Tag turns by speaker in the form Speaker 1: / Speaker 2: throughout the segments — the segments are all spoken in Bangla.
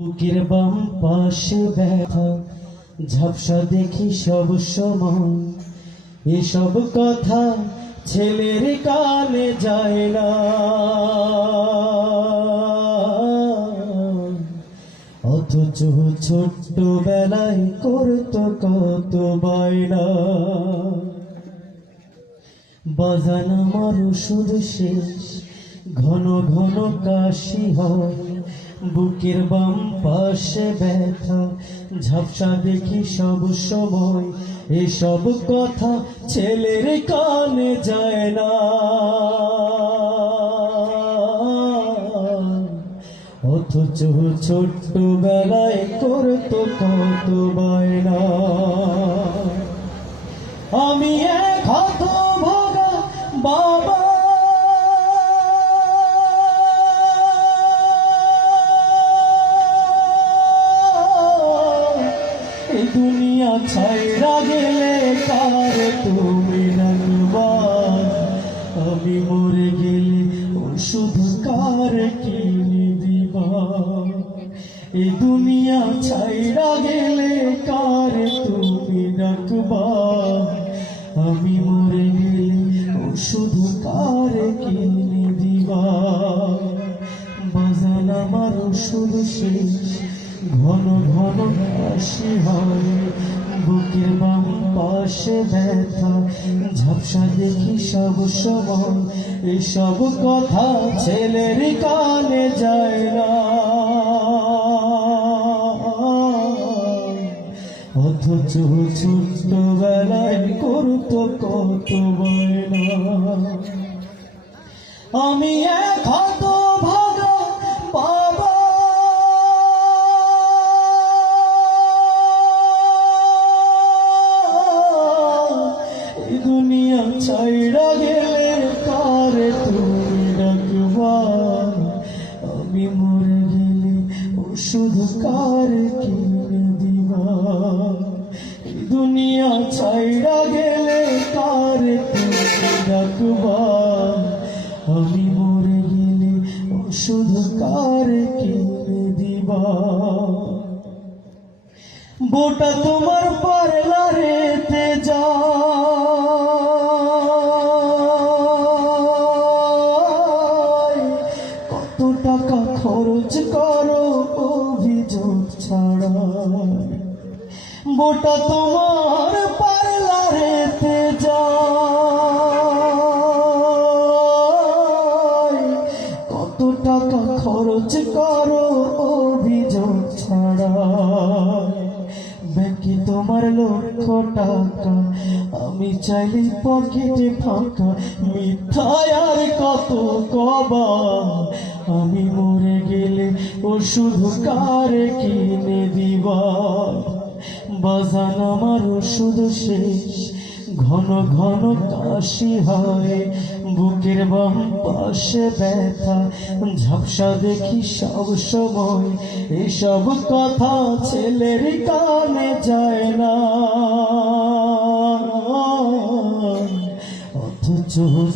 Speaker 1: বুকের বাম পাশে ব্যথা, ঝাপসা দেখি সব সময়। এসব কথা ছেলের কানে যায় না। অথচ ছোট্ট বেলায় করতো কত বায়না। বাজান আমার শেষ, ঘন ঘন কাশি হয়। বুকের বাম পাশে ব্যথা, ঝাপসা দেখি সব সময়। এসব কথা ছেলের কানে যায় না। অথচ ছোট্ট বেলায় করতো কত বায়না। আমি এক হত ভোগা বাবা দুনিয়া ছাইরা গেলে কার তুমি রাখবা আমি মরে গেলে ওষুধ কার কিনে দিবা এই দুনিয়া ছাইরা গেলে কার তুমি রাখবা আমি মরে গেলে ওষুধ কার কিনে দিবা বাজান আমার ওষুধ শেষ। ঘন ঘন কাশি হয়, বুকের বাম পাশে ব্যথা, ঝাপসা দেখি সব সময়, এসব কথা ছেলের কানে যায় না। অথচ ছোট্ট বেলায় করতো কত বায়না। আমি এক দুনিয়া ছাইড়া গেলে কারে তুমি ডাকবা? আমি মরে গেলে ওষুধ কার কিনে দিবা? দুনিয়া ছাইড়া গেলে কারে তুমি ডাকবা? আমি মরে গেলে ওষুধ কার কিনে দিবা? বোটা তোমার পার্লারেতে ছাড়া। বোটা তোমার পার্লারেতে যায়। কত টাকা খরচ করো অভিযোগ ছাড়া। ব্যাংকে তোমার লক্ষ টাকা, আমি চাইলে পকেটে ফাঁকা। মিথ্যায় আর কত কবা, আমি মরে গেলে ওষুধ কারে কিনে দিবা বাজান আমার ওষুধ শেষ, ঘন ঘন কাশি হয় বুকের বাম পাশে ব্যথা, ঝাপসা দেখি সব সময়। এসব কথা ছেলের কানে যায় না। অথচ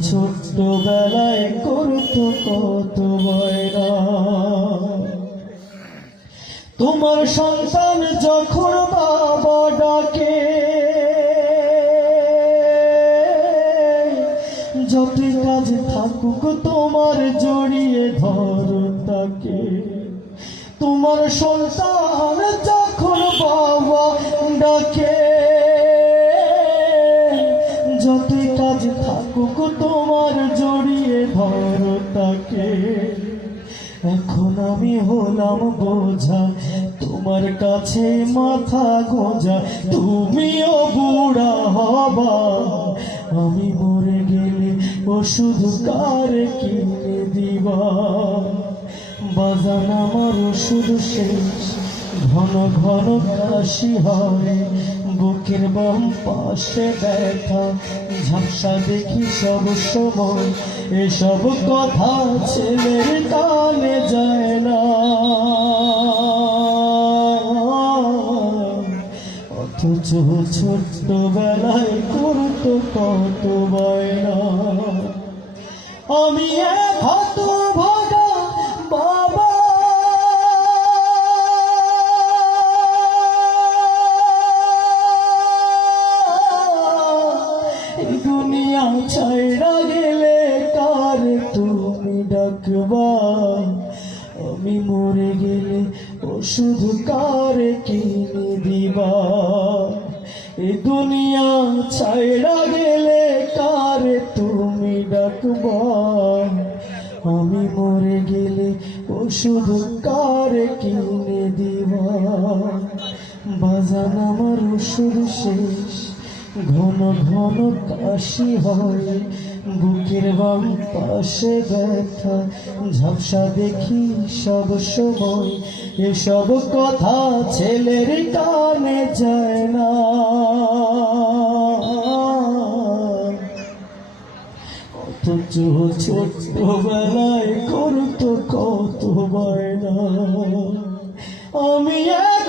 Speaker 1: ছোট্ট বেলায় করতো কত বয়না তোমার সন্তান যখন বাবা ডাকে, যতই কাজ থাকুক তোমার জড়িয়ে ধরো তাকে। তোমার সন্তান যখন বাবা ডাকে, যতই কাজ থাকুক তোমার জড়িয়ে ধরো তাকে। এখন আমি হলাম বোঝা তোমার কাছে মাথা গোজা তুমিও বুড়া হবা। আমি মরে গেলে ওষুধ কার কিনে দিবা? বাজান আমার ওষুধ শেষ, ঘন ঘন কাশি হয়। বুকের বাম পাশে ব্যথা, ঝাপসা দেখি সব সময়। এসব কথা ছেলের কানে যায় না। অথচ ছোট্টবেলায় করতো কত বয়না। আমি এ ভাত ভাগা বাবা ওষুধ কারে কিনে দিবা। এ দুনিয়া ছাইড়া গেলে কারে তুমি ডাকবা? আমি মরে গেলে ওষুধ কারে কিনে দিবা? বাজান আমার ওষুধ শেষ, ঘন ঘন কাশি হয়। বুকের বাম পাশে ব্যথা, ঝাপসা দেখি সব সময়। এসব কথা ছেলের কানে যায় না। অথচ করতো কত বায়না। আমি এক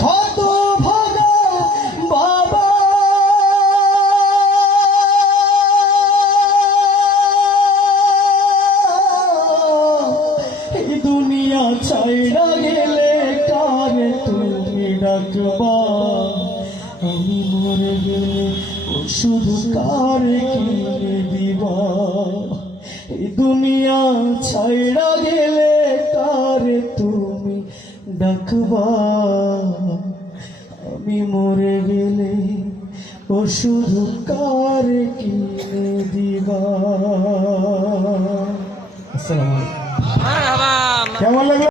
Speaker 1: আমি মরে গেলে ওষুধ কারে কিনে দিবা। এই দুনিয়া ছাইড়া গেলে কারে তুমি ডাকবা? আমি মরে গেলে ওষুধ কারে কিনে দিবা। আসসালামু আলাইকুম। কেমন লাগল?